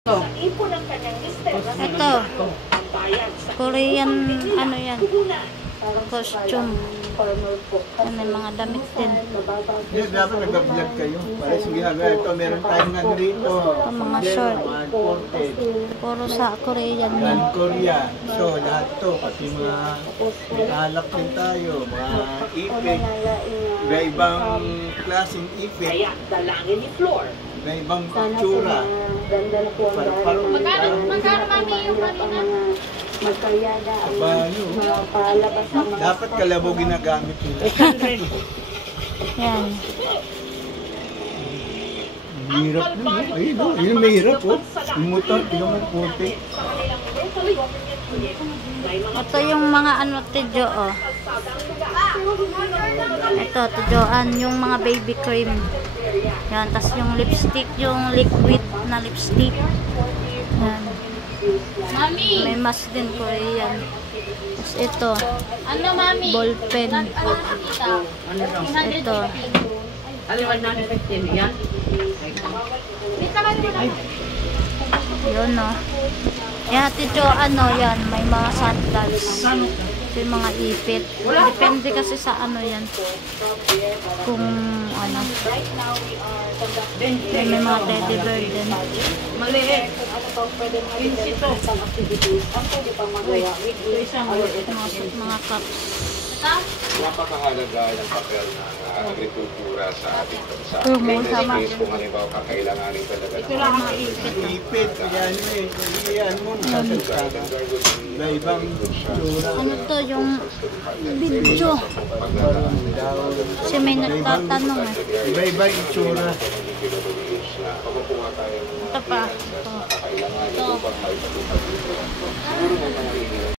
Ito, Korean, ano yan, costume. Ano yung mga damit din. Yes, dapat nag-vlog kayo. Para sige nga, ito, meron tayong nandito. Ito, mga short. Puro sa Korean yan. Korea. So, lahat to, pati mga alak din tayo, mga ipik. Iba-ibang klaseng ipik. Iba-ibang tsura. Magkano mami yung kanina? Magkayada ang palabas ng mga... Dapat kalabaw ginagamit nila. Yan. Hirap nun. Ayun, may hirap po. Yung motor, yung puti. Ito yung mga ano, tidyo, oh. Ito, tidyoan, yung mga baby cream. Yan, tas yung lipstick, yung liquid na lipstick. Yan. Mami! May mask din, Korean. Tapos ito, Ano, mami? ball pen. Ito. Yun, no. Yan, tidyo, ano, yan. May mga sandals. Ito yung mga ipit. Depende kasi sa ano yan. Kung ano. May mga teddy bear din. Maliit. Mga cups. Napakahalaga ng papel ng agrikultura sa ating bansa. Sama. Kung halimbawa kakailanganin talaga Ipit, yan eh. Yan mo, nasasagsaga. Iba-ibang tsura. Ano to, yung video. Kasi may nagtatanong eh. Iba-ibang itsura. Ito pa. Ito.